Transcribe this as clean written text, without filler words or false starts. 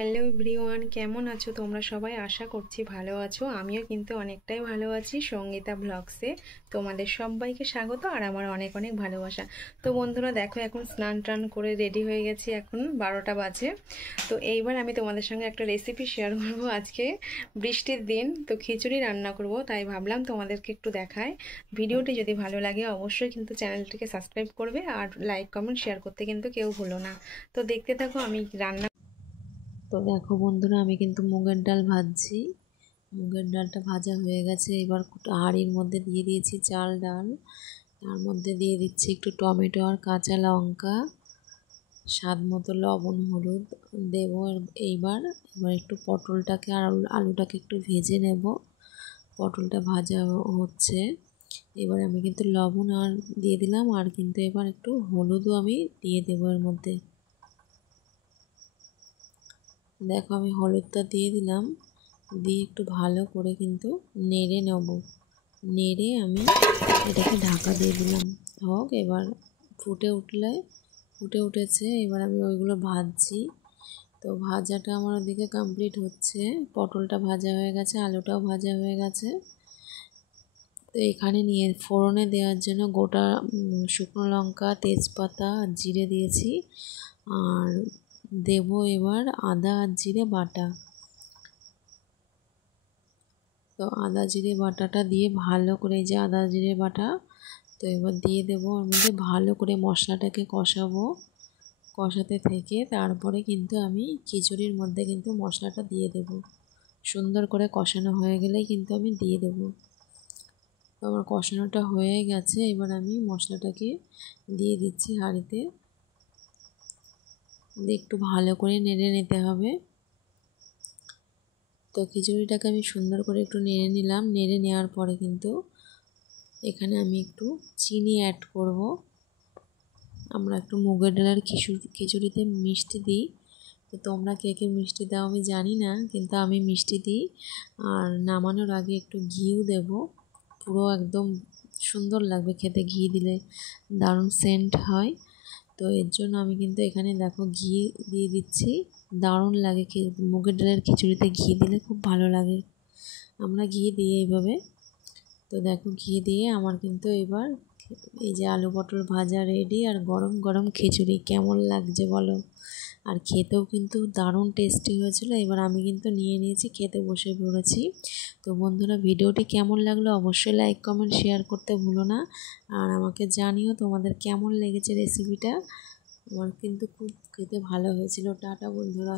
Hello everyone, কেমন আছো তোমরা সবাই? আশা করছি ভালো আছো। আমিও কিন্তু অনেকটাই ভালো আছি। সঙ্গীতা ব্লগসে তোমাদের সবাইকে স্বাগত আর আমার অনেক অনেক ভালোবাসা। তো বন্ধুরা দেখো, এখন স্নান টান করে রেডি হয়ে গেছি, এখন 12টা বাজে। তো এইবার আমি তোমাদের সঙ্গে একটা রেসিপি শেয়ার করবো। আজকে বৃষ্টির দিন, তো খিচুড়ি রান্না করব, তাই ভাবলাম তোমাদেরকে একটু দেখায়। ভিডিওটি যদি ভালো লাগে অবশ্যই কিন্তু চ্যানেলটিকে সাবস্ক্রাইব করবে আর লাইক কমেন্ট শেয়ার করতে কিন্তু কেউ ভুলো না। তো দেখতে থাকো আমি রান্না। তো দেখো বন্ধুরা, আমি কিন্তু মুগের ডাল ভাজছি। মুগের ডালটা ভাজা হয়ে গেছে। এবার হাঁড়ির মধ্যে দিয়ে দিয়েছি চাল ডাল। তার মধ্যে দিয়ে দিচ্ছি একটু টমেটো আর কাঁচা লঙ্কা, স্বাদ মতো লবণ, হলুদ দেবো। এইবার একটু পটলটাকে আর আলুটাকে একটু ভেজে নেব। পটলটা ভাজা হচ্ছে। এবার আমি কিন্তু লবণ আর দিয়ে দিলাম, আর কিন্তু এবার একটু হলুদও আমি দিয়ে দেবো এর মধ্যে। দেখো, আমি হলুদটা দিয়ে দিলাম, দিয়ে একটু ভালো করে কিন্তু নেড়ে নেব। নেড়ে আমি এটাকে ঢাকা দিয়ে দিলাম। হোক, এবার ফুটে উঠেছে। এবার আমি ওইগুলো ভাজছি। তো ভাজাটা আমার ওদিকে কমপ্লিট হচ্ছে। পটলটা ভাজা হয়ে গেছে, আলুটাও ভাজা হয়ে গেছে। তো এখানে নিয়ে ফোড়নে দেওয়ার জন্য গোটা শুকনো লঙ্কা, তেজপাতা আর জিরে দিয়েছি। আর দেব এবার আদা আর জিরে বাটা। তো আদা জিরে বাটাটা দিয়ে ভালো করে, এই যে আদা জিরে বাটা, তো এবার দিয়ে দেবো ওর মধ্যে। ভালো করে মশলাটাকে কষাবো। কষাতে থেকে তারপরে কিন্তু আমি খিচুড়ির মধ্যে কিন্তু মশলাটা দিয়ে দেব। সুন্দর করে কষানো হয়ে গেলেই কিন্তু আমি দিয়ে দেব। তো আমার কষানোটা হয়ে গেছে। এবার আমি মশলাটাকে দিয়ে দিচ্ছি হাঁড়িতে। দিয়ে একটু ভালো করে নেড়ে নিতে হবে। তো খিচুড়িটাকে আমি সুন্দর করে একটু নেড়ে নিলাম। নেড়ে নেওয়ার পরে কিন্তু এখানে আমি একটু চিনি অ্যাড করব। আমরা একটু মুগের ডালের খিচুড়িতে মিষ্টি দিই। তো তোমরা কে কে মিষ্টি দাও আমি জানি না, কিন্তু আমি মিষ্টি দিই। আর নামানোর আগে একটু ঘিও দেব। পুরো একদম সুন্দর লাগবে খেতে, ঘি দিলে দারুণ সেন্ট হয়। তো এর জন্য আমি কিন্তু এখানে দেখো ঘি দিয়ে দিচ্ছি। দারুণ লাগে, মুগের ডালের খিচুড়িতে ঘি দিলে খুব ভালো লাগে। আমরা ঘি দিই এইভাবে। তো দেখো, ঘি দিয়ে আমার কিন্তু এবার এই যে আলু পটল ভাজা রেডি, আর গরম গরম খিচুড়ি কেমন লাগছে বলো। আর খেতেও কিন্তু দারুণ টেস্টি হয়েছিল। এবার আমি কিন্তু নিয়ে নিয়েছি, খেতে বসে পড়েছি। তো বন্ধুরা, ভিডিওটি কেমন লাগলো অবশ্যই লাইক কমেন্ট শেয়ার করতে ভুলো না। আর আমাকে জানিও তোমাদের কেমন লেগেছে রেসিপিটা। আমার কিন্তু খুব খেতে ভালো হয়েছিল। টাটা বন্ধুরা।